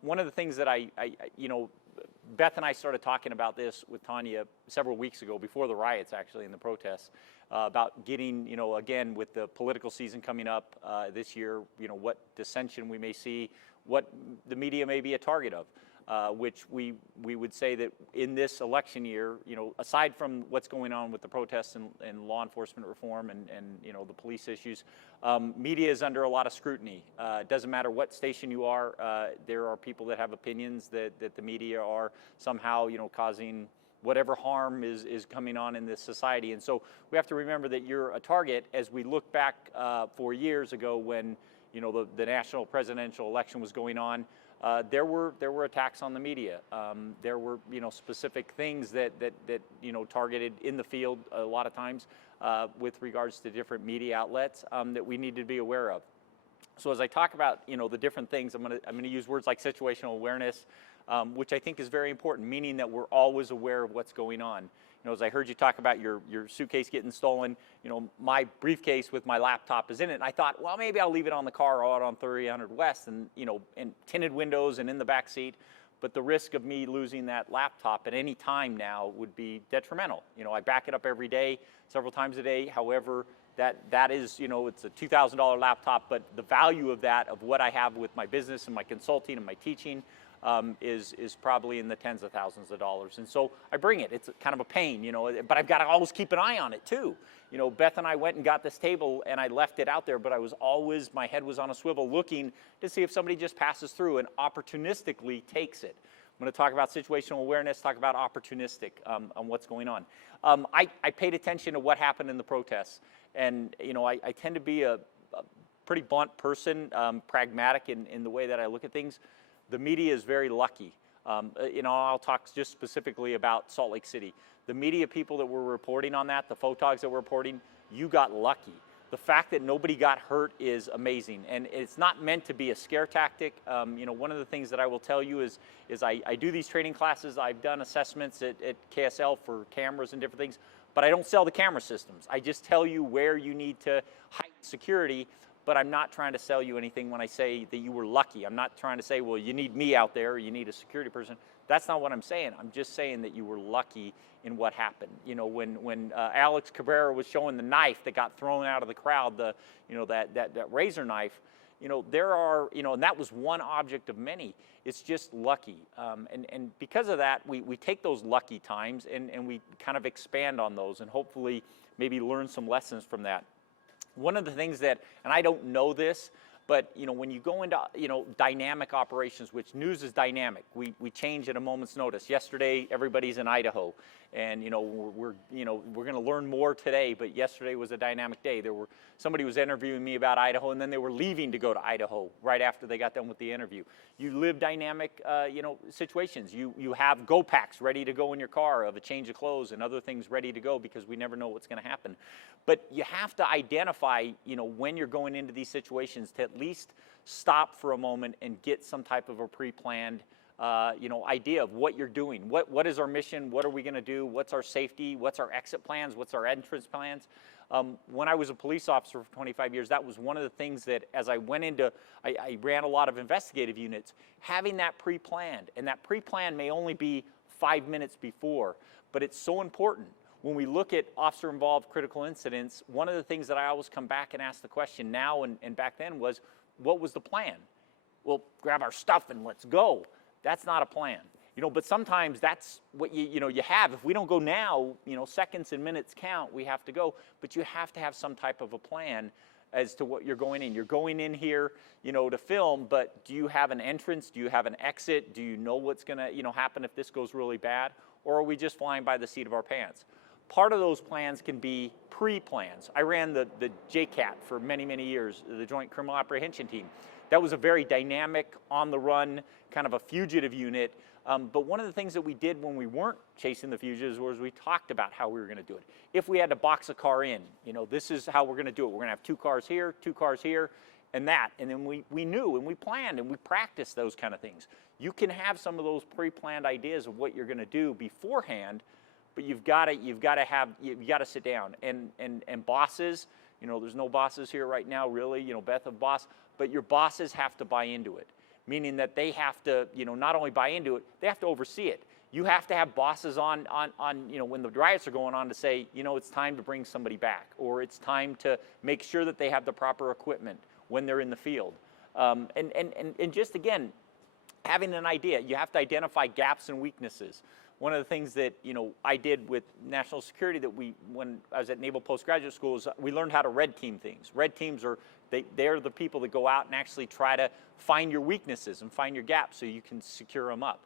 One of the things that you know, Beth and I started talking about this with Tanya several weeks ago, before the riots actually and the protests, about getting, you know, again, with the political season coming up this year, you know, what dissension we may see, what the media may be a target of. Which we would say that in this election year, you know, aside from what's going on with the protests and law enforcement reform and you know, the police issues, media is under a lot of scrutiny. It doesn't matter what station you are, there are people that have opinions that the media are somehow, you know, causing whatever harm is coming on in this society. And so we have to remember that you're a target. As we look back 4 years ago when, you know, the national presidential election was going on, there were attacks on the media. There were, you know, specific things that you know, targeted in the field a lot of times with regards to different media outlets that we need to be aware of. So as I talk about, you know, the different things, I'm gonna use words like situational awareness, which I think is very important, meaning that we're always aware of what's going on. You know, as I heard you talk about your suitcase getting stolen, you know, my briefcase with my laptop is in it. And I thought, well, maybe I'll leave it on the car or out on 300 West and, you know, and tinted windows and in the back seat. But the risk of me losing that laptop at any time now would be detrimental. You know, I back it up every day, several times a day. However, that is, you know, it's a $2,000 laptop, but the value of that, of what I have with my business and my consulting and my teaching, is probably in the tens of thousands of dollars. And so I bring it. It's kind of a pain, you know, but I've got to always keep an eye on it too. You know, Beth and I went and got this table and I left it out there, but I was always, my head was on a swivel looking to see if somebody just passes through and opportunistically takes it. I'm going to talk about situational awareness, talk about opportunistic on what's going on. I paid attention to what happened in the protests. And, you know, I tend to be a pretty blunt person, pragmatic in the way that I look at things. The media is very lucky. You know, I'll talk just specifically about Salt Lake City. The media people that were reporting on that, the photogs that were reporting, you got lucky. The fact that nobody got hurt is amazing, and it's not meant to be a scare tactic. You know, one of the things that I will tell you is I do these training classes. I've done assessments at KSL for cameras and different things, but I don't sell the camera systems. I just tell you where you need to heighten security. But I'm not trying to sell you anything when I say that you were lucky. I'm not trying to say, well, you need me out there, or you need a security person. That's not what I'm saying. I'm just saying that you were lucky in what happened. You know, when Alex Cabrera was showing the knife that got thrown out of the crowd, you know, that razor knife, you know, there are, you know, and that was one object of many. It's just lucky. And because of that, we take those lucky times and we kind of expand on those and hopefully maybe learn some lessons from that. One of the things that, and I don't know this, but you know, when you go into, you know, dynamic operations, which news is dynamic, we change at a moment's notice. Yesterday, everybody's in Idaho, and you know, we're going to learn more today. But yesterday was a dynamic day. Somebody was interviewing me about Idaho, and then they were leaving to go to Idaho right after they got done with the interview. You live dynamic, you know, situations. You have go packs ready to go in your car of a change of clothes and other things ready to go because we never know what's going to happen. But you have to identify, you know, when you're going into these situations to at least stop for a moment and get some type of a pre-planned, you know, idea of what you're doing. What is our mission? What are we going to do? What's our safety? What's our exit plans? What's our entrance plans? When I was a police officer for 25 years, that was one of the things that as I went into, I ran a lot of investigative units, having that pre-planned. And that pre-plan may only be 5 minutes before, but it's so important. When we look at officer-involved critical incidents, one of the things that I always come back and ask the question now and back then was, what was the plan? Well, grab our stuff and let's go. That's not a plan. You know, but sometimes that's what you have. If we don't go now, you know, seconds and minutes count, we have to go. But you have to have some type of a plan as to what you're going in. You're going in here, you know, to film, but do you have an entrance? Do you have an exit? Do you know what's going to, you know, happen if this goes really bad? Or are we just flying by the seat of our pants? Part of those plans can be pre-plans. I ran the JCAT for many, many years, the Joint Criminal Apprehension Team. That was a very dynamic, on-the-run, kind of a fugitive unit. But one of the things that we did when we weren't chasing the fugitives was we talked about how we were going to do it. If we had to box a car in, you know, this is how we're going to do it. We're going to have 2 cars here, and that. And then we knew and we planned and we practiced those kind of things. You can have some of those pre-planned ideas of what you're going to do beforehand, but you've got to sit down. And bosses, you know, there's no bosses here right now, really, you know, Beth of boss, but your bosses have to buy into it. meaning that they have to, not only buy into it, they have to oversee it. You have to have bosses on when the riots are going on to say, it's time to bring somebody back, or it's time to make sure that they have the proper equipment when they're in the field. And just again, having an idea, you have to identify gaps and weaknesses. One of the things that I did with national security when I was at Naval Postgraduate School is we learned how to red team things. Red teams they're the people that go out and actually try to find your weaknesses and find your gaps so you can secure them up.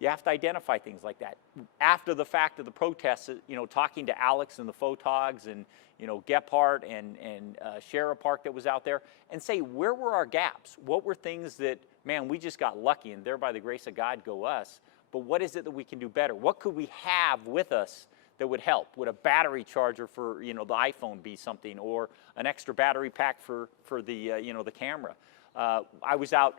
You have to identify things like that. After the fact of the protests, talking to Alex and the photogs and Gephardt and Shara Park that was out there, and say, where were our gaps? What were things that, man, we just got lucky and there by the grace of God go us, but what is it that we can do better? What could we have with us that would help? Would a battery charger for the iPhone be something, or an extra battery pack for the the camera? I was out,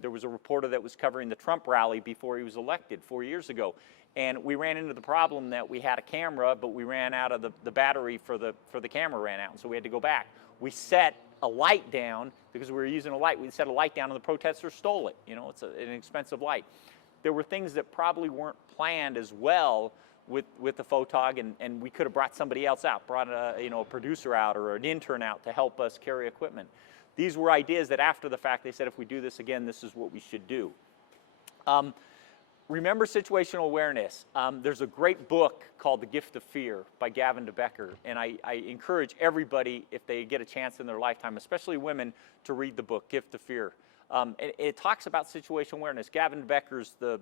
there was a reporter that was covering the Trump rally before he was elected 4 years ago. And we ran into the problem that we had a camera, but we ran out of the battery for the camera ran out. And so we had to go back. We set a light down because we were using a light. We set a light down and the protesters stole it. It's an expensive light. There were things that probably weren't planned as well with the photog, and we could have brought somebody else out, brought a producer out or an intern out to help us carry equipment. These were ideas that after the fact they said, if we do this again, this is what we should do. Remember situational awareness. There's a great book called The Gift of Fear by Gavin to Becker, and I encourage everybody, if they get a chance in their lifetime, especially women, to read the book, Gift of Fear. It talks about situational awareness. Gavin de Becker's the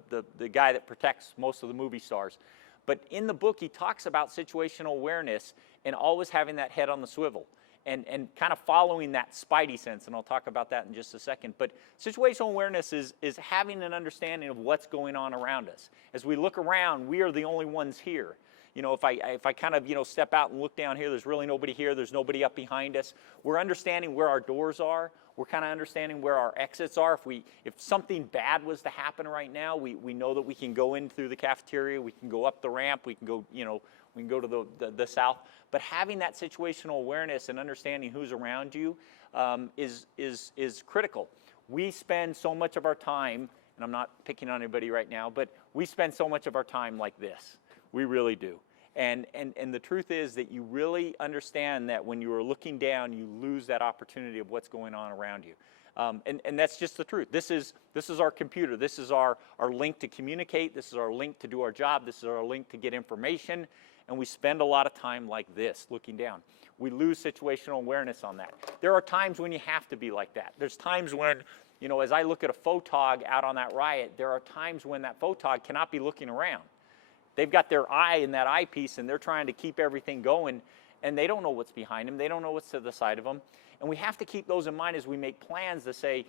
guy that protects most of the movie stars. But in the book, he talks about situational awareness and always having that head on the swivel. And kind of following that spidey sense, and I'll talk about that in just a second. But situational awareness is having an understanding of what's going on around us. As we look around, we are the only ones here. If I kind of step out and look down here, there's really nobody here. There's nobody up behind us. We're understanding where our doors are. We're kind of understanding where our exits are. If something bad was to happen right now, we know that we can go in through the cafeteria. We can go up the ramp. We can go we can go to the south. But having that situational awareness and understanding who's around you is critical. We spend so much of our time, and I'm not picking on anybody right now, but we spend so much of our time like this. We really do. And the truth is that you really understand that when you are looking down, you lose that opportunity of what's going on around you. And that's just the truth. This is our computer. This is our link to communicate. This is our link to do our job. This is our link to get information. And we spend a lot of time like this, looking down. We lose situational awareness on that. There are times when you have to be like that. There's times when, as I look at a photog out on that riot, there are times when that photog cannot be looking around. They've got their eye in that eyepiece, and they're trying to keep everything going, and they don't know what's behind them. They don't know what's to the side of them. And we have to keep those in mind as we make plans to say,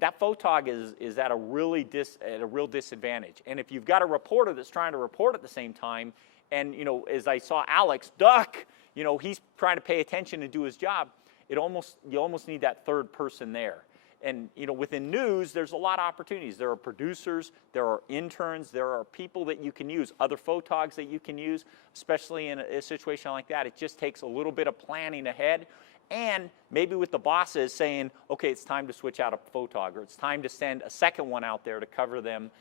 that photog is at a real disadvantage. And if you've got a reporter that's trying to report at the same time, and as I saw Alex duck, he's trying to pay attention and do his job, you almost need that third person there. And within news, there's a lot of opportunities. There are producers, there are interns, there are people that you can use, other photogs that you can use, especially in a situation like that. It just takes a little bit of planning ahead, and maybe with the bosses saying, okay, it's time to switch out a photog, or it's time to send a second one out there to cover them,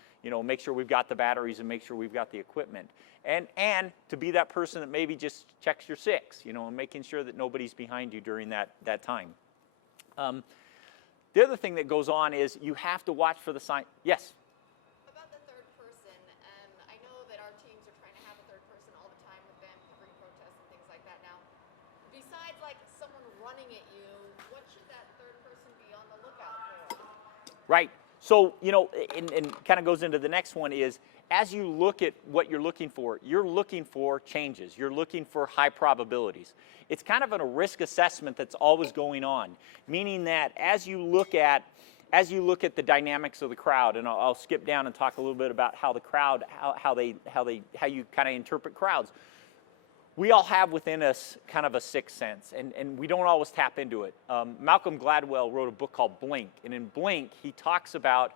make sure we've got the batteries and make sure we've got the equipment. And to be that person that maybe just checks your six, and making sure that nobody's behind you during that time. The other thing that goes on is you have to watch for the sign. Yes? About the third person, I know that our teams are trying to have a third person all the time with them covering protests and things like that now. Besides like someone running at you, what should that third person be on the lookout for? Right. So, and kind of goes into the next one is, as you look at what you're looking for changes. You're looking for high probabilities. It's kind of a risk assessment that's always going on, meaning that as you look at the dynamics of the crowd, and I'll skip down and talk a little bit about how the crowd, how you kind of interpret crowds. We all have within us kind of a sixth sense, and we don't always tap into it. Malcolm Gladwell wrote a book called Blink, and in Blink, he talks about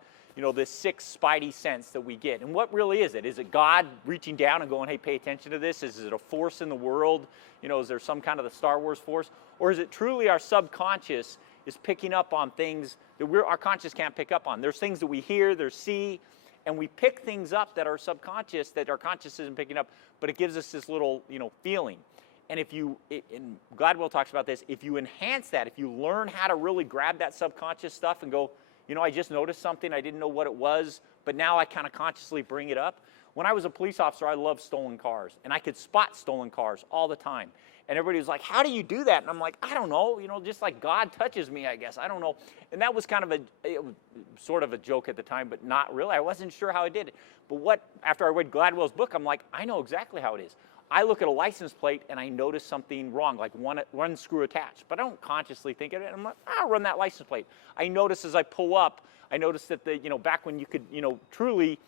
this sixth spidey sense that we get. And what really is it? Is it God reaching down and going, hey, pay attention to this? Is it a force in the world? Is there some kind of the Star Wars force? Or is it truly our subconscious is picking up on things that our conscious can't pick up on. There's things that we hear, there's see, and we pick things up that are subconscious, that our conscious isn't picking up, but it gives us this little, feeling. And and Gladwell talks about this, if you enhance that, if you learn how to really grab that subconscious stuff and go, I just noticed something, I didn't know what it was, but now I kind of consciously bring it up. When I was a police officer, I loved stolen cars, and I could spot stolen cars all the time. And everybody was like, how do you do that? And I'm like, I don't know, just like God touches me, I guess, I don't know. And that was kind of sort of a joke at the time, but not really. I wasn't sure how I did it. But after I read Gladwell's book, I'm like, I know exactly how it is. I look at a license plate and I notice something wrong, like one screw attached, but I don't consciously think of it. I'm like, I'll run that license plate. I notice as I pull up, I notice that back when you could, truly,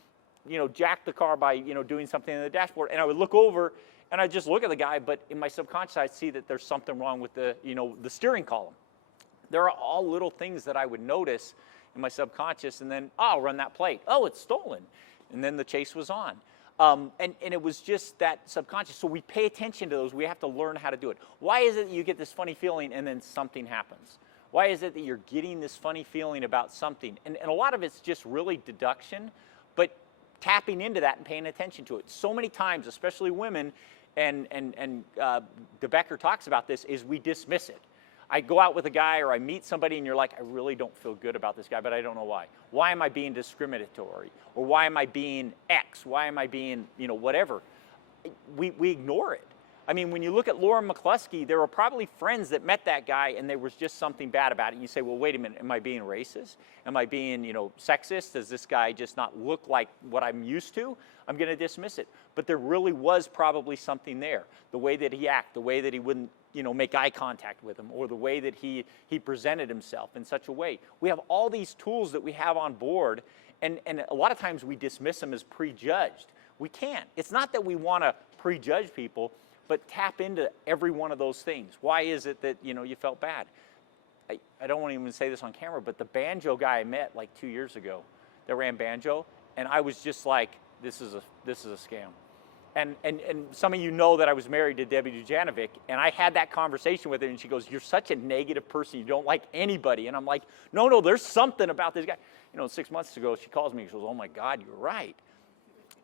jack the car by, doing something in the dashboard, and I would look over and I just look at the guy, but in my subconscious, I'd see that there's something wrong with the, the steering column. There are all little things that I would notice in my subconscious, and then, I'll run that plate. Oh, it's stolen. And then the chase was on. And it was just that subconscious. So we pay attention to those. We have to learn how to do it. Why is it that you get this funny feeling and then something happens? Why is it that you're getting this funny feeling about something? And a lot of it's just really deduction, but tapping into that and paying attention to it. So many times, especially women, and Becker talks about this, is we dismiss it. I go out with a guy or I meet somebody and you're like, I really don't feel good about this guy, but I don't know why. Why am I being discriminatory? Or why am I being X? Why am I being, whatever? We ignore it. I mean, when you look at Lauren McCluskey, there were probably friends that met that guy and there was just something bad about it. And you say, well, wait a minute, am I being racist? Am I being, sexist? Does this guy just not look like what I'm used to? I'm going to dismiss it. But there really was probably something there. The way that he acted, the way that he wouldn't, make eye contact with him, or the way that he presented himself in such a way. We have all these tools that we have on board, and a lot of times we dismiss them as prejudged. We can't. It's not that we want to prejudge people, but tap into every one of those things. Why is it that, you felt bad? I don't want to even say this on camera, but the banjo guy I met like 2 years ago that ran banjo, and I was just like, this is a scam. And some of you know that I was married to Debbie Dujanovic, and I had that conversation with her, and she goes, you're such a negative person, you don't like anybody. And I'm like, no, there's something about this guy. 6 months ago, she calls me, and she goes, oh my God, you're right.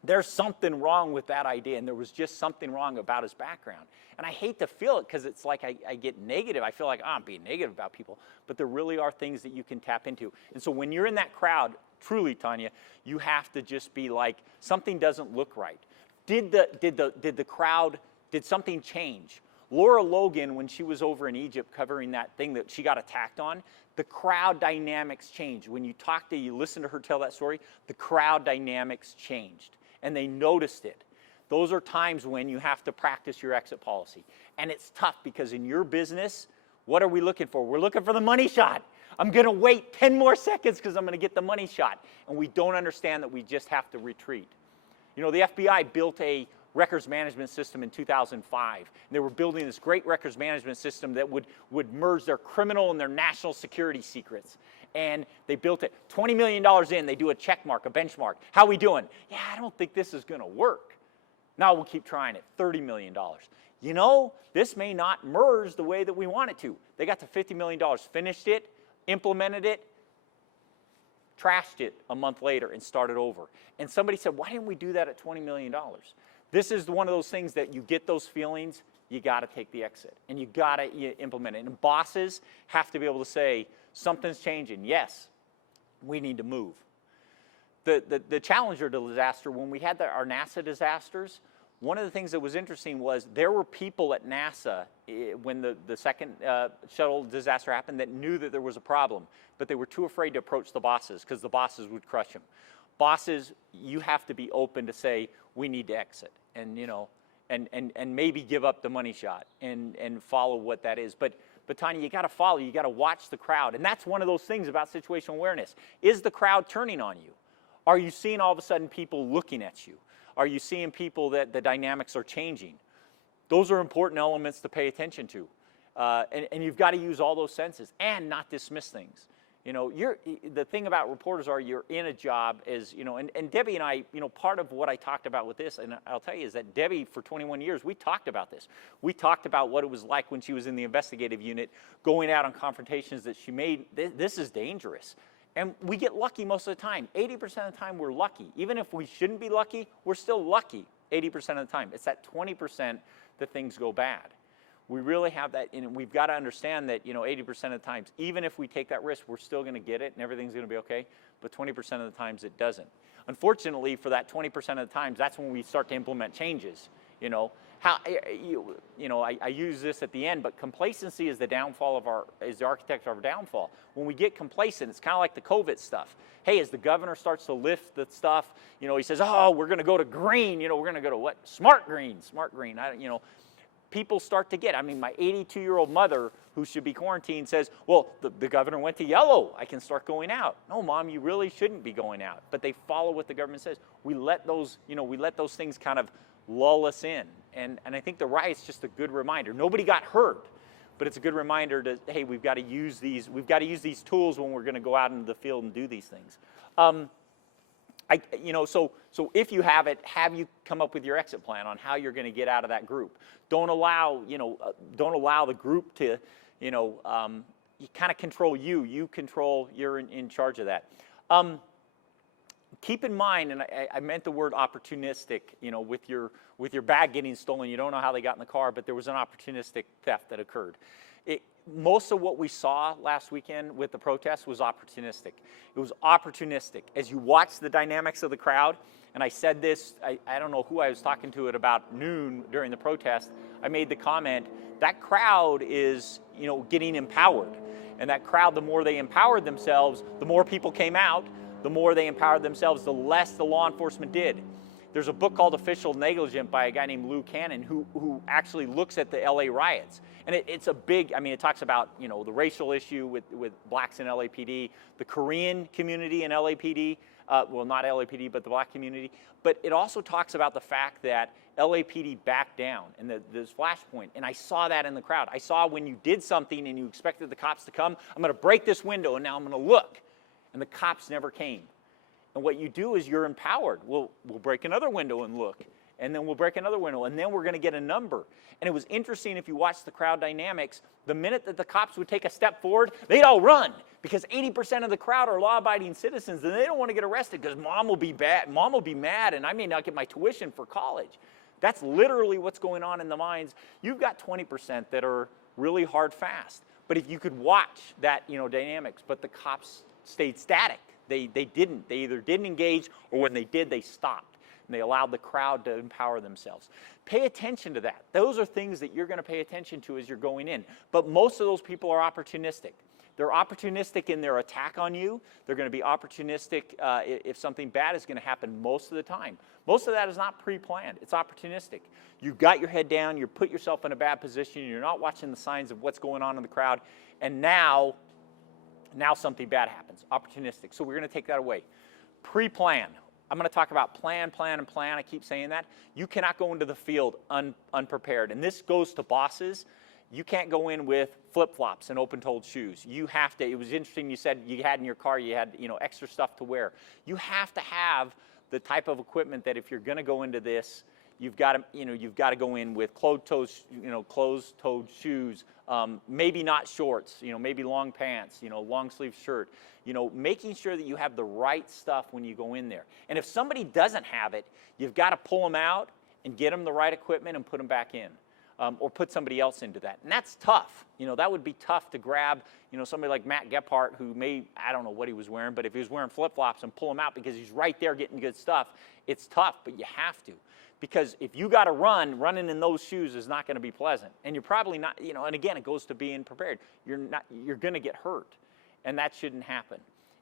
There's something wrong with that idea, and there was just something wrong about his background. And I hate to feel it because it's like I get negative. I feel like, I'm being negative about people. But there really are things that you can tap into. And so when you're in that crowd, truly, Tanya, you have to just be like, something doesn't look right. Did the crowd, did something change? Laura Logan, when she was over in Egypt covering that thing that she got attacked on, the crowd dynamics changed. When you listen to her tell that story, the crowd dynamics changed, and they noticed it. Those are times when you have to practice your exit policy. And it's tough because in your business, what are we looking for? We're looking for the money shot. I'm going to wait 10 more seconds because I'm going to get the money shot. And we don't understand that we just have to retreat. The FBI built a records management system in 2005. And they were building this great records management system that would merge their criminal and their national security secrets. And they built it. $20 million in, they do a check mark, a benchmark. How we doing? Yeah, I don't think this is going to work. Now we'll keep trying it. $30 million. This may not merge the way that we want it to. They got to $50 million, finished it, implemented it, trashed it a month later and started over. And somebody said, why didn't we do that at $20 million? This is one of those things that you get those feelings, you got to take the exit. And you got to implement it. And bosses have to be able to say, something's changing. Yes, we need to move. The Challenger disaster, when we had our NASA disasters, one of the things that was interesting was there were people at NASA when the second shuttle disaster happened that knew that there was a problem, but they were too afraid to approach the bosses because the bosses would crush them. Bosses, you have to be open to say, we need to exit, and and maybe give up the money shot and follow what that is. But Tanya, you got to follow. You got to watch the crowd, and that's one of those things about situational awareness. Is the crowd turning on you? Are you seeing all of a sudden people looking at you? Are you seeing people that the dynamics are changing? Those are important elements to pay attention to. And you've got to use all those senses and not dismiss things. You know, the thing about reporters are you're in a job as, you know, and Debbie and I, you know, part of what I talked about with this, and I'll tell you, is that Debbie, for 21 years, we talked about this. We talked about what it was like when she was in the investigative unit, going out on confrontations that she made. This is dangerous. And we get lucky most of the time. 80% of the time, we're lucky. Even if we shouldn't be lucky, we're still lucky 80% of the time. It's that 20% that things go bad. We really have that, and we've got to understand that, you know, 80% of the times, even if we take that risk, we're still going to get it and everything's going to be okay, but 20% of the times it doesn't. Unfortunately, for that 20% of the times, that's when we start to implement changes. You know, I use this at the end, but complacency is the downfall of is the architect of our downfall. When we get complacent, it's kind of like the COVID stuff. Hey, as the governor starts to lift the stuff, you know, he says, oh, we're going to go to green, you know, we're going to go to what? Smart green. You know, people start to get, I mean, my 82-year-old mother, who should be quarantined, says, well, the governor went to yellow. I can start going out. No, Mom, you really shouldn't be going out. But they follow what the government says. We let those things kind of lull us in. And I think the riot's just a good reminder. Nobody got hurt, but it's a good reminder to, hey, we've got to use these tools when we're going to go out into the field and do these things. So if you have it, have you come up with your exit plan on how you're going to get out of that group. Don't allow the group to, you kind of control you. You're in charge of that. Keep in mind, and I meant the word opportunistic, you know, with your bag getting stolen. You don't know how they got in the car, but there was an opportunistic theft that occurred. Most of what we saw last weekend with the protests was opportunistic. It was opportunistic. As you watch the dynamics of the crowd, and I said this, I don't know who I was talking to at about noon during the protest, I made the comment, that crowd is, you know, getting empowered. And that crowd, the more they empowered themselves, the more people came out, the more they empowered themselves, the less the law enforcement did. There's a book called Official Negligence by a guy named Lou Cannon who actually looks at the LA riots. And it's a big, I mean, it talks about, you know, the racial issue with blacks in LAPD, the Korean community in LAPD, well, not LAPD, but the black community. But it also talks about the fact that LAPD backed down and this flashpoint. And I saw that in the crowd. I saw when you did something and you expected the cops to come, I'm going to break this window and now I'm going to look. And the cops never came. And what you do is you're empowered. We'll break another window and look. And then we'll break another window. And then we're going to get a number. And it was interesting, if you watch the crowd dynamics, the minute that the cops would take a step forward, they'd all run. Because 80% of the crowd are law-abiding citizens. And they don't want to get arrested because Mom will be bad. Mom will be mad and I may not get my tuition for college. That's literally what's going on in the minds. You've got 20% that are really hard fast. But if you could watch that, you know, dynamics, but the cops stayed static. They didn't. They either didn't engage, or when they did, they stopped. And they allowed the crowd to empower themselves. Pay attention to that. Those are things that you're going to pay attention to as you're going in. But most of those people are opportunistic. They're opportunistic in their attack on you. They're going to be opportunistic if something bad is going to happen most of the time. Most of that is not pre-planned. It's opportunistic. You've got your head down. You put yourself in a bad position. You're not watching the signs of what's going on in the crowd. And now something bad happens. Opportunistic. So we're going to take that away. Pre-plan. I'm going to talk about plan. I keep saying that. You cannot go into the field unprepared. And this goes to bosses. You can't go in with flip-flops and open-toed shoes. You have to, it was interesting you said you had in your car, you had, you know, extra stuff to wear. You have to have the type of equipment that if you're going to go into this, you've got to go in with closed-toed shoes, maybe not shorts, you know, maybe long pants, you know, long-sleeve shirt, you know, making sure that you have the right stuff when you go in there. And if somebody doesn't have it, you've got to pull them out and get them the right equipment and put them back in. Or put somebody else into that. And that's tough. You know, that would be tough to grab, you know, somebody like Matt Gephardt who I don't know what he was wearing, but if he was wearing flip-flops and pull him out because he's right there getting good stuff, it's tough, but you have to. Because if you got to running in those shoes is not going to be pleasant. And you're probably not, you know, and again, it goes to being prepared. You're going to get hurt. And that shouldn't happen.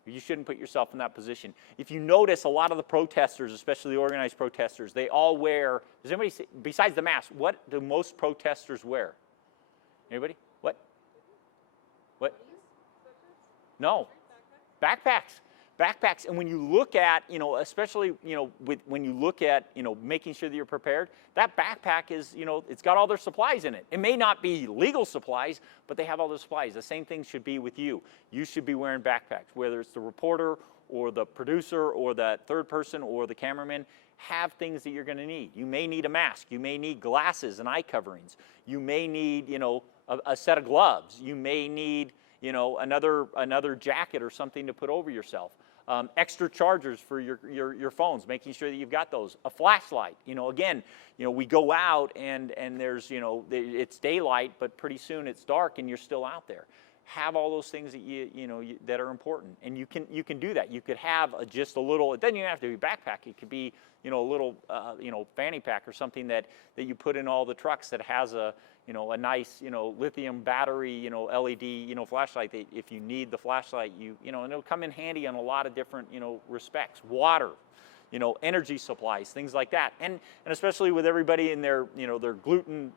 You shouldn't put yourself in that position. If you notice, a lot of the protesters, especially the organized protesters, they all wear, does anybody see, besides the mask, what do most protesters wear? Anybody? What? No. Backpacks. backpacks, and when you look at, especially, when you look at, making sure that you're prepared, that backpack is, it's got all their supplies in it. It may not be legal supplies, but they have all the supplies. The same thing should be with you. You should be wearing backpacks, whether it's the reporter or the producer or the third person or the cameraman. Have things that you're going to need. You may need a mask. You may need glasses and eye coverings. You may need, a set of gloves. You may need, another jacket or something to put over yourself. Extra chargers for your phones, making sure that you've got those. A flashlight. Again, we go out and there's, it's daylight, but pretty soon it's dark and you're still out there. Have all those things that that are important, and you can do that. You could have just a little. It doesn't even have to be a backpack. It could be a little fanny pack or something that you put in all the trucks that has a a nice lithium battery LED flashlight. That if you need the flashlight, and it'll come in handy on a lot of different respects. Water. Energy supplies, things like that, and especially with everybody in their their gluten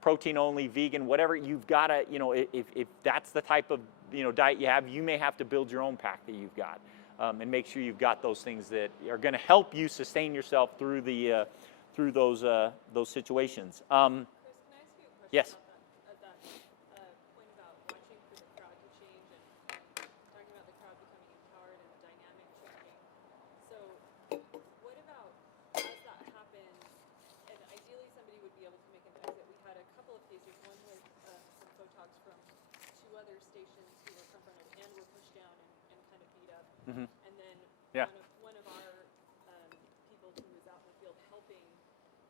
protein only, vegan, whatever, you've got to, if that's the type of, diet you have, you may have to build your own pack that you've got, and make sure you've got those things that are going to help you sustain yourself through the, through those situations. Chris, can I ask you a question Yes. about that point about watching for the crowd to change and talking about the crowd becoming empowered and the dynamic changing? So what about as that happens, and ideally somebody would be able to make an exit. We had a couple of cases, one with some photogs from 2 other stations who were confronted and were pushed down and kind of beat up. Mm-hmm. And then Yeah. one of our people who was out in the field helping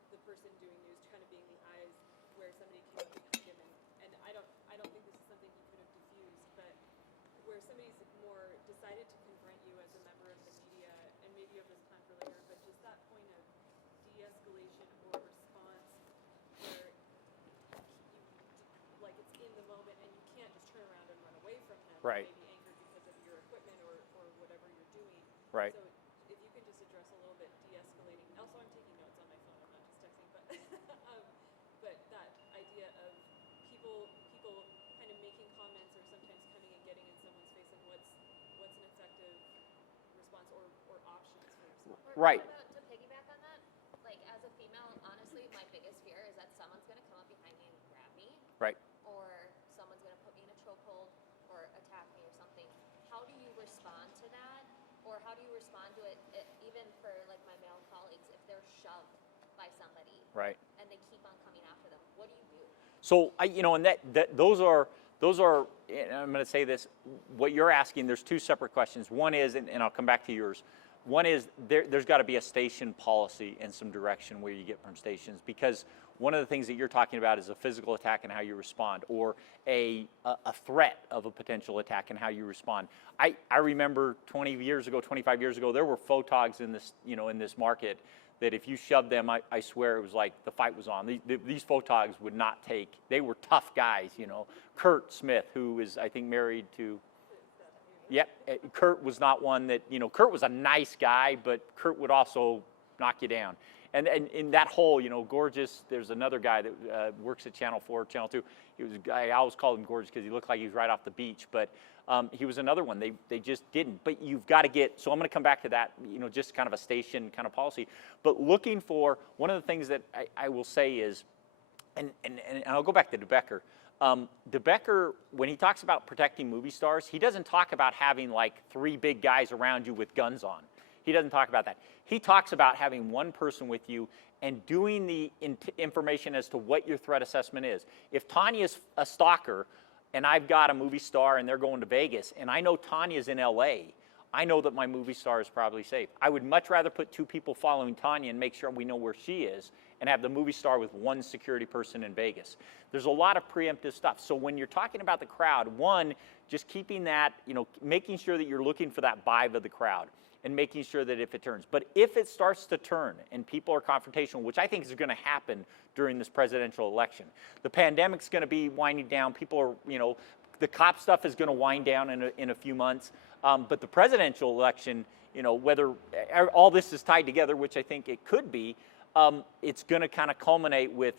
the person doing news, kind of being the eyes where somebody came up behind him, and I don't think this is something he could have diffused, but where somebody's more decided to confront you as a member of the media, and maybe you have this plan for later, but just that point of de-escalation or response where like it's in the moment and you can't just turn around and run away from him. Right. Maybe anchored because of your equipment or whatever you're doing. Right. So if you can just address a little bit de-escalating. Also, I'm taking notes on my phone. I'm not just texting, but but that idea of people kind of making comments or sometimes coming and getting in someone's face, and what's an effective response or options for response. Right. To piggyback on that, like as a female, honestly, my biggest fear is that someone's going to come up behind me and grab me, Right. or someone's going to put me in a chokehold or attack me or something. How do you respond to that, or how do you respond to it, even for like my male colleagues, if they're shoved by somebody, Right. and they keep on coming after them? What do you do? So and those are. And I'm going to say this. What you're asking, there's 2 separate questions. One is, and I'll come back to yours. One is there's got to be a station policy and some direction where you get from stations, because one of the things that you're talking about is a physical attack and how you respond, or a threat of a potential attack and how you respond. I remember 25 years ago, there were photogs in this in this market that if you shoved them, I swear it was like the fight was on. These photogs would not take. They were tough guys. Kurt Smith, who is I think married to. Yep, Kurt was not one that, Kurt was a nice guy, but Kurt would also knock you down. And in that whole, Gorgeous, there's another guy that works at Channel 4, Channel 2. I always called him Gorgeous because he looked like he was right off the beach, but he was another one. They just didn't. But you've got to get, so I'm going to come back to that, just kind of a station kind of policy. But looking for, one of the things that I will say is, and I'll go back to Becker. Becker, when he talks about protecting movie stars, he doesn't talk about having like 3 big guys around you with guns on. He doesn't talk about that. He talks about having one person with you and doing the information as to what your threat assessment is. If Tanya's a stalker and I've got a movie star and they're going to Vegas and I know Tanya's in LA, I know that my movie star is probably safe. I would much rather put 2 people following Tanya and make sure we know where she is and have the movie star with 1 security person in Vegas. There's a lot of preemptive stuff. So when you're talking about the crowd, one, just keeping that, making sure that you're looking for that vibe of the crowd and making sure that if it turns. But if it starts to turn and people are confrontational, which I think is going to happen during this presidential election, the pandemic's going to be winding down. People are, the cop stuff is going to wind down in a few months. But the presidential election, whether all this is tied together, which I think it could be, it's going to kind of culminate with,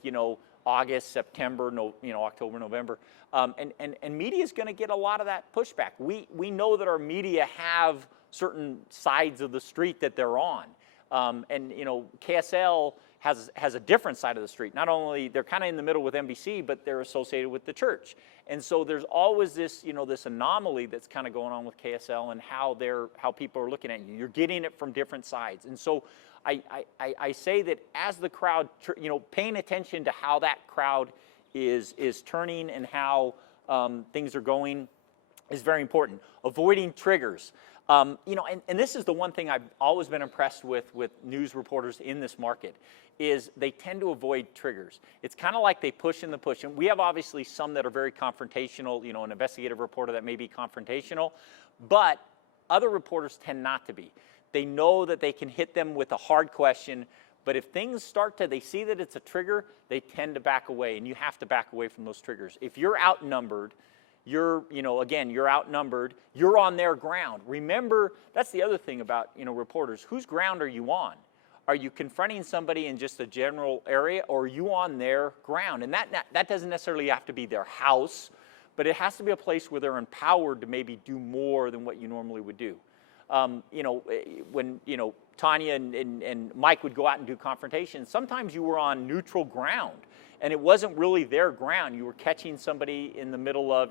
August, September, no, October, November. And media is going to get a lot of that pushback. We know that our media have certain sides of the street that they're on. And KSL has a different side of the street. Not only they're kind of in the middle with NBC, but they're associated with the church. And so there's always this, this anomaly that's kind of going on with KSL and how people are looking at you. You're getting it from different sides. And so I say that as the crowd, paying attention to how that crowd is turning and how things are going is very important. Avoiding triggers. And this is the one thing I've always been impressed with news reporters in this market, is they tend to avoid triggers. It's kind of like they push and push. And we have obviously some that are very confrontational, an investigative reporter that may be confrontational, but other reporters tend not to be. They know that they can hit them with a hard question, but if things they see that it's a trigger, they tend to back away, and you have to back away from those triggers. If you're outnumbered, you're outnumbered, you're on their ground. Remember, that's the other thing about, reporters. Whose ground are you on? Are you confronting somebody in just a general area, or are you on their ground? And that doesn't necessarily have to be their house, but it has to be a place where they're empowered to maybe do more than what you normally would do. When, Tanya and Mike would go out and do confrontations, sometimes you were on neutral ground. And it wasn't really their ground. You were catching somebody in the middle of,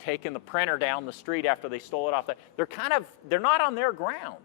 taking the printer down the street after they stole it off. They're not on their ground.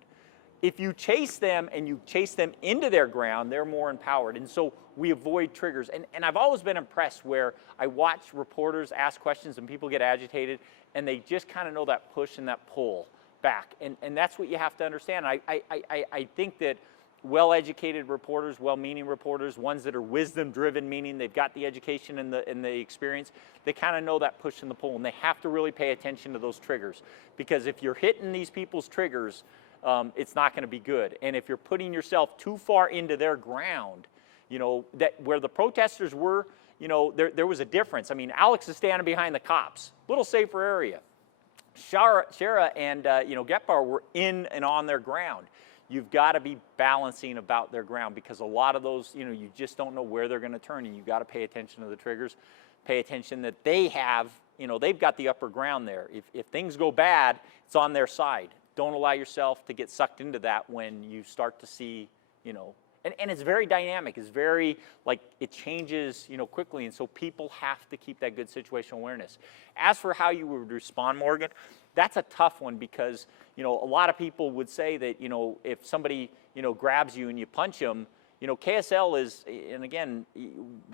If you chase them and you chase them into their ground, they're more empowered. And so we avoid triggers. And I've always been impressed where I watch reporters ask questions and people get agitated, and they just kind of know that push and that pull back. And that's what you have to understand. I think that well-educated reporters, well-meaning reporters, ones that are wisdom-driven, meaning they've got the education and the experience, they kind of know that push and the pull, and they have to really pay attention to those triggers. Because if you're hitting these people's triggers, it's not going to be good. And if you're putting yourself too far into their ground, that where the protesters were, there was a difference. I mean, Alex is standing behind the cops, little safer area. Shara and Gepar were in and on their ground. You've got to be balancing about their ground, because a lot of those, you just don't know where they're going to turn, and you've got to pay attention to the triggers, pay attention that they have, they've got the upper ground there. If things go bad, it's on their side. Don't allow yourself to get sucked into that when you start to see, and it's very dynamic. It's very, it changes, quickly, and so people have to keep that good situational awareness. As for how you would respond, Morgan, that's a tough one, because, a lot of people would say that, if somebody, grabs you and you punch them, KSL is, and again,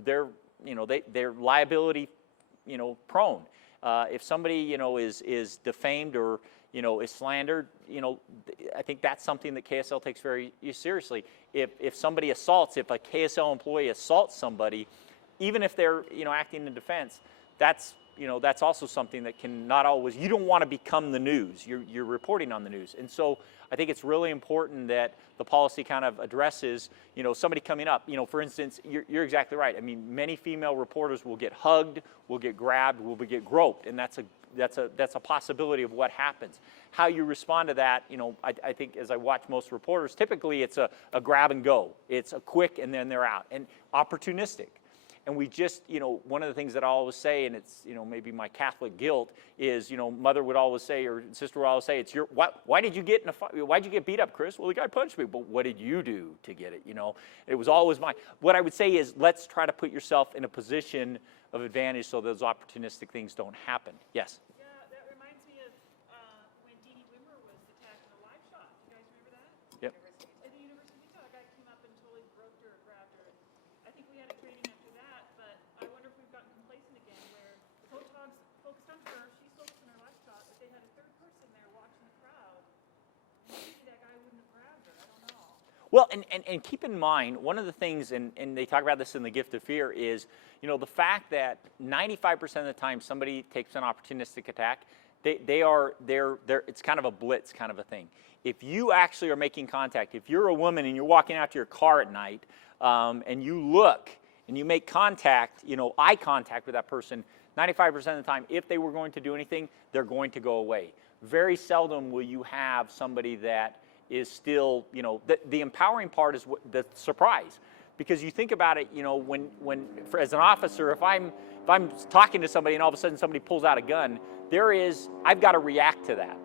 they're liability, prone. If somebody, is defamed or, is slandered, I think that's something that KSL takes very seriously. If somebody assaults, if a KSL employee assaults somebody, even if they're, acting in defense, that's also something that can not always, you don't want to become the news. You're reporting on the news. And so I think it's really important that the policy kind of addresses, somebody coming up. For instance, you're exactly right. I mean, many female reporters will get hugged, will get grabbed, will get groped, and that's a possibility of what happens. How you respond to that, I think as I watch most reporters, typically it's a grab and go. It's a quick and then they're out, and opportunistic. And we just, one of the things that I always say, and it's, maybe my Catholic guilt, is, mother would always say, or sister would always say, it's why did you get in a fight? Why'd you get beat up, Chris? Well, the guy punched me, but what did you do to get it? It was always mine. What I would say is, let's try to put yourself in a position of advantage so those opportunistic things don't happen. Yes? Yeah, that reminds me of when Dee Dee Wimmer was attacked in a live shot. You guys remember that? Yep. At the University of Utah, a guy came up and totally groped her or grabbed her. I think we had a training after that, but I wonder if we've gotten complacent again, where the coach focused on her, she's focused on her live shot, but they had a third person there watching the crowd. Maybe that guy wouldn't have grabbed her. I don't know. Well, and keep in mind, one of the things, and they talk about this in The Gift of Fear, is, the fact that 95% of the time somebody takes an opportunistic attack, it's kind of a blitz kind of a thing. If you actually are making contact, if you're a woman and you're walking out to your car at night, and you look and you make contact, eye contact with that person, 95% of the time, if they were going to do anything, they're going to go away. Very seldom will you have somebody that is still, the empowering part is the surprise. Because you think about it, you know, as an officer, if I'm talking to somebody and all of a sudden somebody pulls out a gun, I've got to react to that.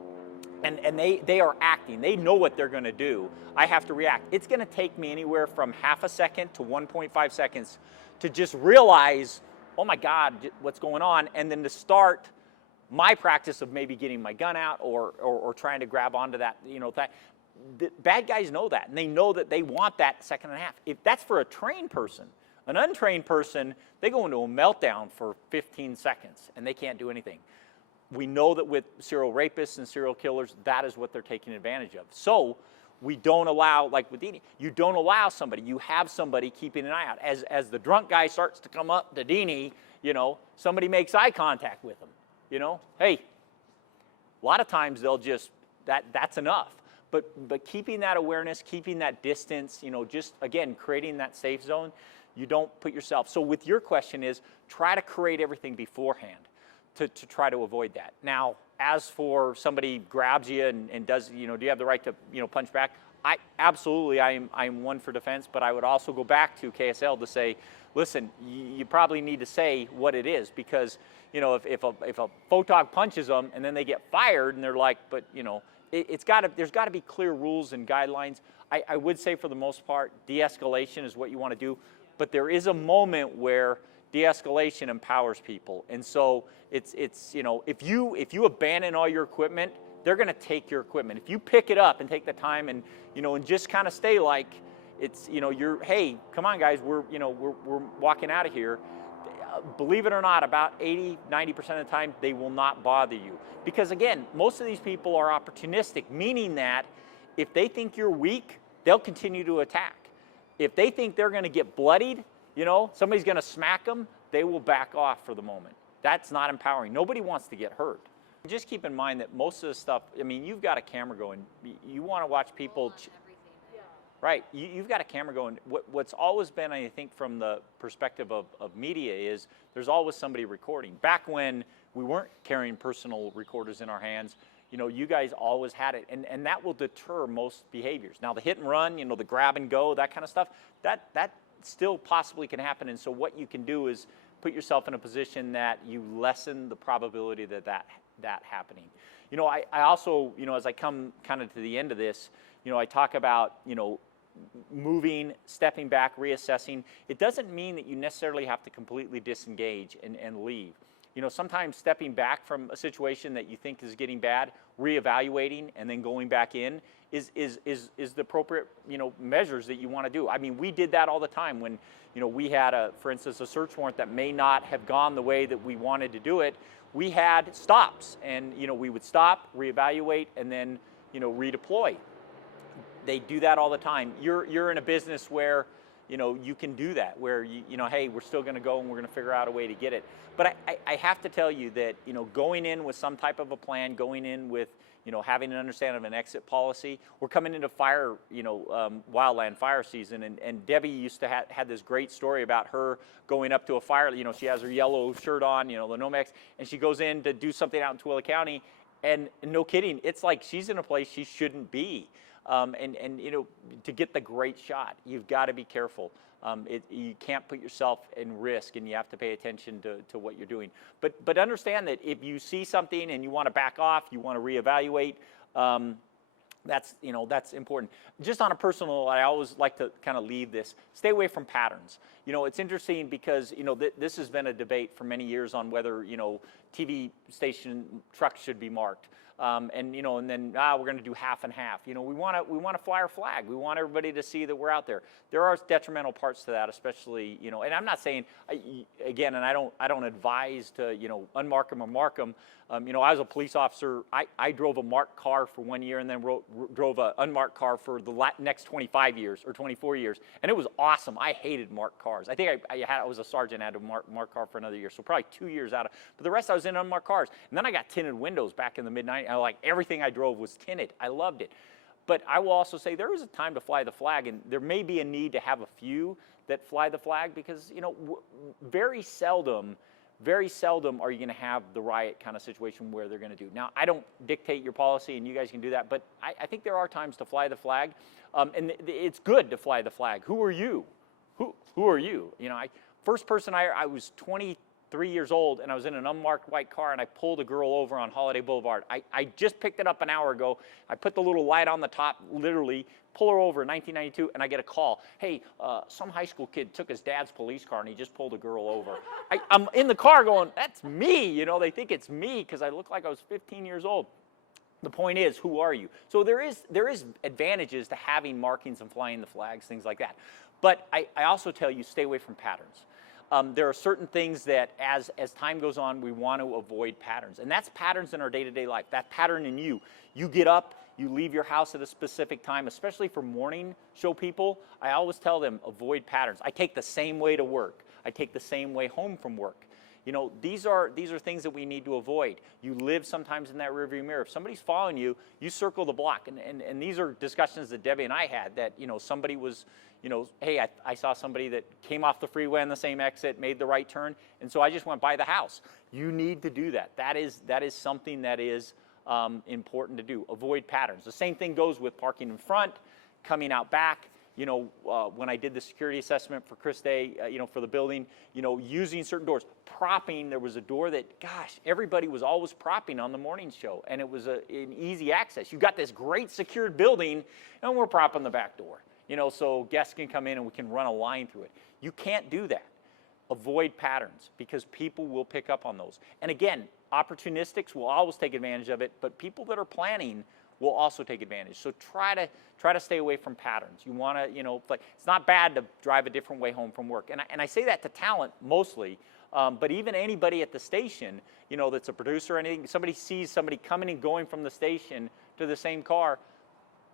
And they are acting. They know what they're going to do. I have to react. It's going to take me anywhere from half a second to 1.5 seconds to just realize, oh my God, what's going on, and then to start my practice of maybe getting my gun out or trying to grab onto that, you know, that. The bad guys know that, and they know that they want that second and a half. If that's for a trained person. An untrained person, they go into a meltdown for 15 seconds, and they can't do anything. We know that with serial rapists and serial killers, that is what they're taking advantage of. So we don't allow, like with Deanie, you don't allow somebody. You have somebody keeping an eye out. As the drunk guy starts to come up to Deanie, you know, somebody makes eye contact with him. You know, hey, a lot of times they'll just, that's enough. But keeping that awareness, keeping that distance, you know, just, again, creating that safe zone, you don't put yourself. So with your question is, try to create everything beforehand to try to avoid that. Now, as for somebody grabs you and does, you know, do you have the right to, you know, punch back? Absolutely, I'm one for defense, but I would also go back to KSL to say, listen, you probably need to say what it is, because, you know, if a photog punches them and then they get fired and they're like, but, you know, there's got to be clear rules and guidelines. I would say for the most part, de-escalation is what you want to do, but there is a moment where de-escalation empowers people. And so it's you know, if you abandon all your equipment, they're going to take your equipment. If you pick it up and take the time and, you know, and just kind of stay like it's, you know, hey, come on guys, we're walking out of here. Believe it or not, about 80-90% of the time, they will not bother you. Because again, most of these people are opportunistic, meaning that if they think you're weak, they'll continue to attack. If they think they're going to get bloodied, you know, somebody's going to smack them, they will back off for the moment. That's not empowering. Nobody wants to get hurt. Just keep in mind that most of the stuff, I mean, you've got a camera going. You want to watch people. Right, you've got a camera going. What's always been, I think, from the perspective of media is there's always somebody recording. Back when we weren't carrying personal recorders in our hands, you know, you guys always had it, and that will deter most behaviors. Now, the hit and run, you know, the grab and go, that kind of stuff, that still possibly can happen. And so what you can do is put yourself in a position that you lessen the probability that happening. You know, I also, you know, as I come kind of to the end of this, you know, I talk about, you know, moving, stepping back, reassessing. It doesn't mean that you necessarily have to completely disengage and leave. You know, sometimes stepping back from a situation that you think is getting bad, reevaluating, and then going back in is the appropriate, you know, measures that you want to do. I mean, we did that all the time when, you know, we had for instance, a search warrant that may not have gone the way that we wanted to do it. We had stops, and, you know, we would stop, reevaluate, and then, you know, redeploy. They do that all the time. You're in a business where, you know, you can do that, where you know, hey, we're still going to go and we're going to figure out a way to get it. But I have to tell you that, you know, going in with some type of a plan, going in with, you know, having an understanding of an exit policy. We're coming into fire, you know, wildland fire season, and Debbie used to had this great story about her going up to a fire. You know, she has her yellow shirt on, you know, the Nomex, and she goes in to do something out in Tooele County, and no kidding, it's like she's in a place she shouldn't be. And you know, to get the great shot, you've got to be careful. You can't put yourself in risk, and you have to pay attention to what you're doing. But understand that if you see something and you want to back off, you want to reevaluate, that's, you know, that's important. Just on a personal, I always like to kind of leave this. Stay away from patterns. You know, it's interesting because, you know, this has been a debate for many years on whether, you know, TV station trucks should be marked. And, you know, and then we're going to do half and half. You know, we want to fly our flag. We want everybody to see that we're out there. There are detrimental parts to that, especially, you know. And I'm not saying, again, and I don't advise to, you know, unmark them or mark them. You know, I was a police officer. I drove a marked car for 1 year and then drove an unmarked car for the next 25 years or 24 years, and it was awesome. I hated marked cars. I think I was a sergeant, I had a marked car for another year, so probably 2 years out of. But the rest I was in unmarked cars, and then I got tinted windows back in the mid-90s. Like everything I drove was tinted. I loved it. But I will also say there is a time to fly the flag, and there may be a need to have a few that fly the flag because, you know, very seldom are you going to have the riot kind of situation where they're going to do. Now, I don't dictate your policy, and you guys can do that, but I think there are times to fly the flag, and it's good to fly the flag. Who are you? who are you? You know, first person I was 23 years old, and I was in an unmarked white car, and I pulled a girl over on Holiday Boulevard. I just picked it up an hour ago. I put the little light on the top, literally, pull her over in 1992, and I get a call. Hey, some high school kid took his dad's police car, and he just pulled a girl over. I'm in the car going, that's me. You know, they think it's me because I look like I was 15 years old. The point is, who are you? So there is advantages to having markings and flying the flags, things like that. But I also tell you, stay away from patterns. There are certain things that as time goes on, we want to avoid patterns. And that's patterns in our day-to-day life. That pattern in you. You get up, you leave your house at a specific time, especially for morning show people. I always tell them, avoid patterns. I take the same way to work. I take the same way home from work. You know, these are things that we need to avoid. You live sometimes in that rearview mirror. If somebody's following you, you circle the block. And these are discussions that Debbie and I had that, you know, somebody was, you know, hey, I saw somebody that came off the freeway on the same exit, made the right turn, and so I just went by the house. You need to do that. That is something that is important to do. Avoid patterns. The same thing goes with parking in front, coming out back. You know, when I did the security assessment for Chris Day, you know, for the building, you know, using certain doors, propping. There was a door that, gosh, everybody was always propping on the morning show, and it was an easy access. You got this great secured building, and we're propping the back door, you know, so guests can come in and we can run a line through it. You can't do that. Avoid patterns because people will pick up on those. And again, opportunistics will always take advantage of it, but people that are planning will also take advantage. So try to stay away from patterns. You want to, you know, like, it's not bad to drive a different way home from work. And I say that to talent mostly, but even anybody at the station, you know, that's a producer or anything, somebody sees somebody coming and going from the station to the same car,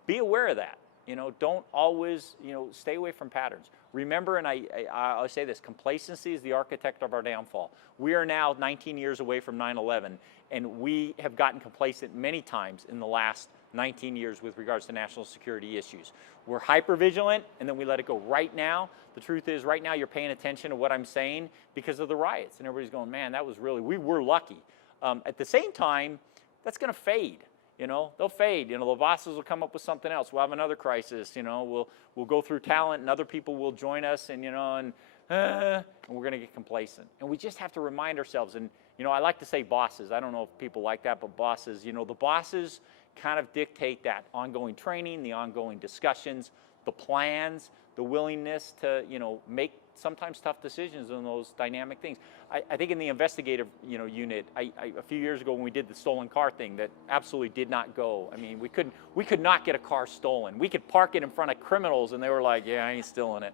be aware of that. You know, don't always, you know, stay away from patterns. Remember, and I say this, complacency is the architect of our downfall. We are now 19 years away from 9/11, and we have gotten complacent many times in the last 19 years with regards to national security issues. We're hyper-vigilant, and then we let it go. Right now, the truth is, right now you're paying attention to what I'm saying because of the riots, and everybody's going, man, that was really, we were lucky. At the same time, that's going to fade. You know, they'll fade. You know, the bosses will come up with something else. We'll have another crisis. You know, we'll go through talent, and other people will join us, and you know, and we're going to get complacent. And we just have to remind ourselves. And you know, I like to say bosses. I don't know if people like that, but bosses. You know, the bosses kind of dictate that ongoing training, the ongoing discussions, the plans, the willingness to, you know, make sometimes tough decisions on those dynamic things. I think in the investigative, you know, unit, a few years ago when we did the stolen car thing, that absolutely did not go. I mean, we could not get a car stolen. We could park it in front of criminals, and they were like, "Yeah, I ain't stealing it."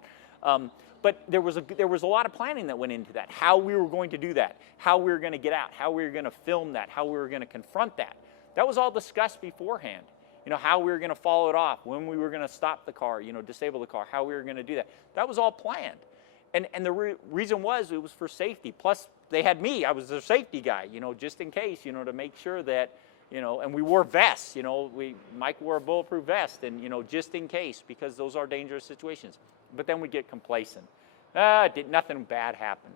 But there was a lot of planning that went into that. How we were going to do that, how we were going to get out, how we were going to film that, how we were going to confront that. That was all discussed beforehand. You know, how we were going to follow it off, when we were going to stop the car, you know, disable the car, how we were going to do that. That was all planned. And the reason was it was for safety. Plus, they had me. I was their safety guy, you know, just in case, you know, to make sure that, you know, and we wore vests, you know. Mike wore a bulletproof vest, and, you know, just in case, because those are dangerous situations. But then we get complacent. Nothing bad happened.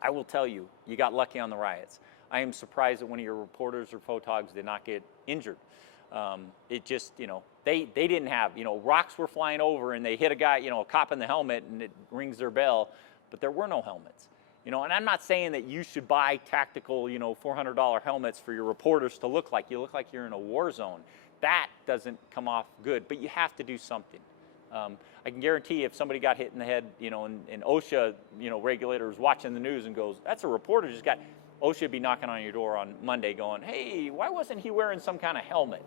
I will tell you, you got lucky on the riots. I am surprised that one of your reporters or photogs did not get injured. It just, you know, they didn't have, you know, rocks were flying over and they hit a guy, you know, a cop in the helmet, and it rings their bell, but there were no helmets. You know, and I'm not saying that you should buy tactical, you know, $400 helmets for your reporters to look like you're in a war zone. That doesn't come off good, but you have to do something. I can guarantee if somebody got hit in the head, you know, and OSHA, you know, regulator was watching the news and goes, that's a reporter just got, OSHA would be knocking on your door on Monday going, hey, why wasn't he wearing some kind of helmet?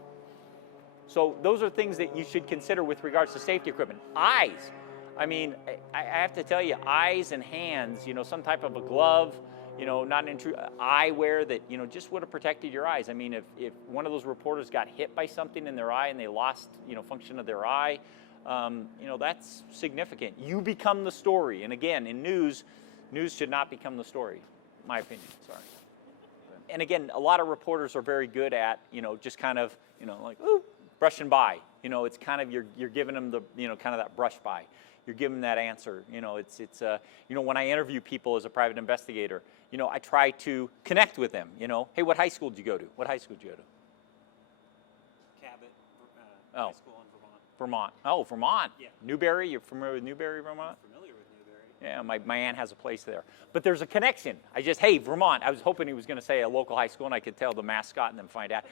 So those are things that you should consider with regards to safety equipment. Eyes. I mean, I have to tell you, eyes and hands, you know, some type of a glove, you know, not an eyewear that, you know, just would have protected your eyes. I mean, if one of those reporters got hit by something in their eye and they lost, you know, function of their eye, you know, that's significant. You become the story. And again, in news should not become the story, my opinion, sorry. And again, a lot of reporters are very good at, you know, just kind of, you know, like, ooh, brushing by. You know, it's kind of, you're giving them the, you know, kind of that brush by. You're giving them that answer. You know, it's you know, when I interview people as a private investigator, you know, I try to connect with them. You know, hey, what high school did you go to? What high school did you go to? Cabot High School in Vermont. Vermont. Oh, Vermont. Yeah. Newberry. You're familiar with Newberry, Vermont? Familiar Yeah, my aunt has a place there. But there's a connection. Hey, Vermont. I was hoping he was going to say a local high school, and I could tell the mascot and then find out.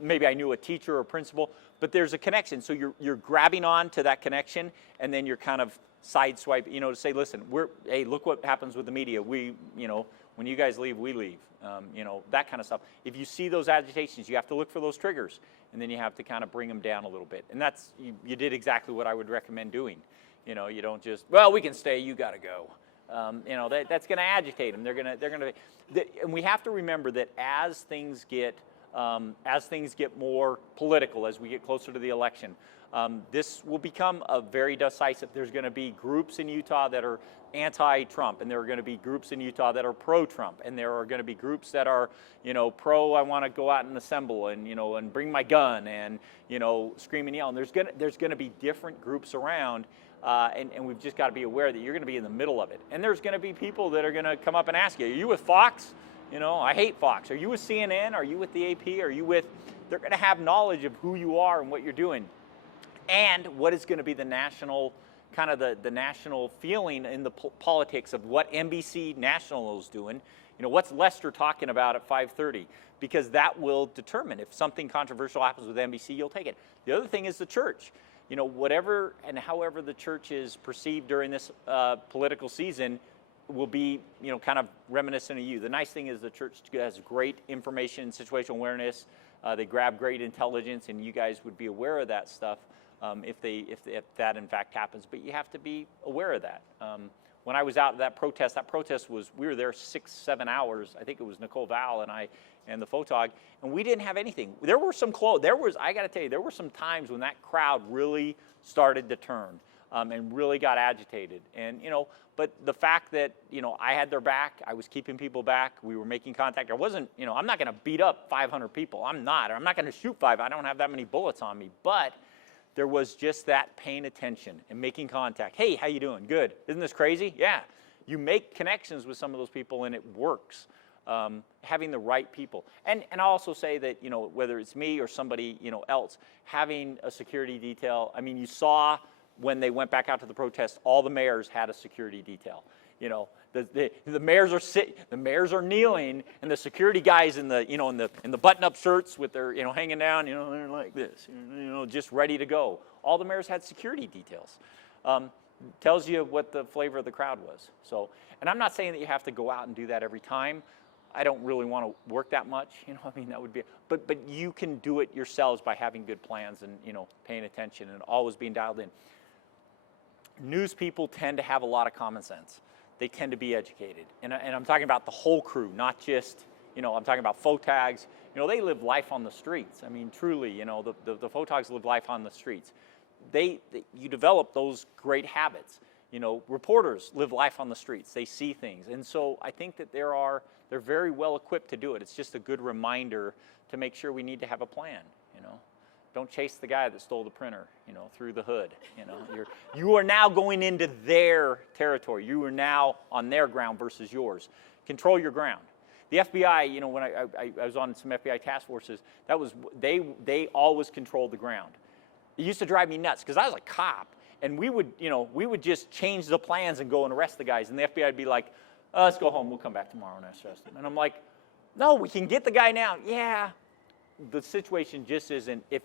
Maybe I knew a teacher or a principal, but there's a connection. So you're grabbing on to that connection, and then you're kind of sideswipe, to say, listen, hey, look what happens with the media. We, when you guys leave, we leave. That kind of stuff. If you see those agitations, you have to look for those triggers, and then you have to kind of bring them down a little bit. And that's, you did exactly what I would recommend doing. You don't just, well, we can stay, you got to go. That's going to agitate them. They're going to, and we have to remember that as things get more political, as we get closer to the election, this will become a very decisive. There's going to be groups in Utah that are anti-Trump, and there are going to be groups in Utah that are pro-Trump, and there are going to be groups that are, pro, I want to go out and assemble and, and bring my gun and, scream and yell. And there's going to be different groups around, and we've just got to be aware that you're going to be in the middle of it. And there's going to be people that are going to come up and ask you, are you with Fox? I hate Fox. Are you with CNN? Are you with the AP? Are you with? They're going to have knowledge of who you are and what you're doing, and what is going to be the national, kind of the national feeling in the politics of what NBC National is doing. What's Lester talking about at 5:30? Because that will determine if something controversial happens with NBC, you'll take it. The other thing is the church. Whatever and however the church is perceived during this political season will be, kind of reminiscent of you. The nice thing is the church has great information, situational awareness. They grab great intelligence, and you guys would be aware of that stuff if that in fact happens. But you have to be aware of that. When I was out at that protest was, we were there 6-7 hours. I think it was Nicole Val and I and the photog, and we didn't have anything. There were some I got to tell you, there were some times when that crowd really started to turn. And really got agitated. And, but the fact that, I had their back, I was keeping people back, we were making contact. I wasn't, I'm not going to beat up 500 people. I'm not going to shoot 5. I don't have that many bullets on me. But there was just that paying attention and making contact. Hey, how you doing? Good. Isn't this crazy? Yeah. You make connections with some of those people, and it works. Having the right people. And I'll also say that, whether it's me or somebody, else, having a security detail. I mean, you saw when they went back out to the protest, all the mayors had a security detail. The mayors are kneeling, and the security guys in the button-up shirts with their hanging down, they're like this, just ready to go. All the mayors had security details. Tells you what the flavor of the crowd was. So, and I'm not saying that you have to go out and do that every time. I don't really want to work that much, that would be, but you can do it yourselves by having good plans and, paying attention and always being dialed in. News people tend to have a lot of common sense. They tend to be educated. And I'm talking about the whole crew, not just, I'm talking about photags. They live life on the streets. I mean, truly, the photags live life on the streets. You develop those great habits. Reporters live life on the streets. They see things. And so I think that they're very well equipped to do it. It's just a good reminder to make sure we need to have a plan, Don't chase the guy that stole the printer, through the hood. You are now going into their territory. You are now on their ground versus yours. Control your ground. The FBI, when I was on some FBI task forces, they always controlled the ground. It used to drive me nuts because I was a cop, and we would just change the plans and go and arrest the guys, and the FBI would be like, let's go home. We'll come back tomorrow and arrest them. And I'm like, no, we can get the guy now. Yeah. The situation just isn't, if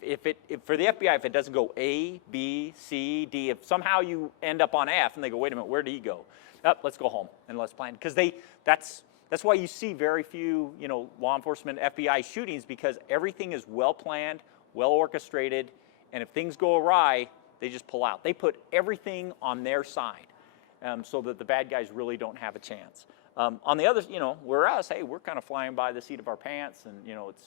for the FBI, if it doesn't go A, B, C, D, if somehow you end up on F and they go, wait a minute, where did he go? Let's go home and let's plan. Because that's why you see very few, law enforcement, FBI shootings, because everything is well planned, well orchestrated, and if things go awry, they just pull out. They put everything on their side so that the bad guys really don't have a chance. On the other, we're us, hey, we're kind of flying by the seat of our pants, and,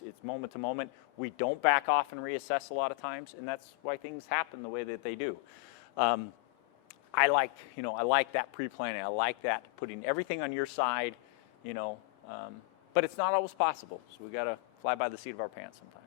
it's moment to moment. We don't back off and reassess a lot of times, and that's why things happen the way that they do. I like that pre-planning. I like that, putting everything on your side, but it's not always possible. So we got to fly by the seat of our pants sometimes.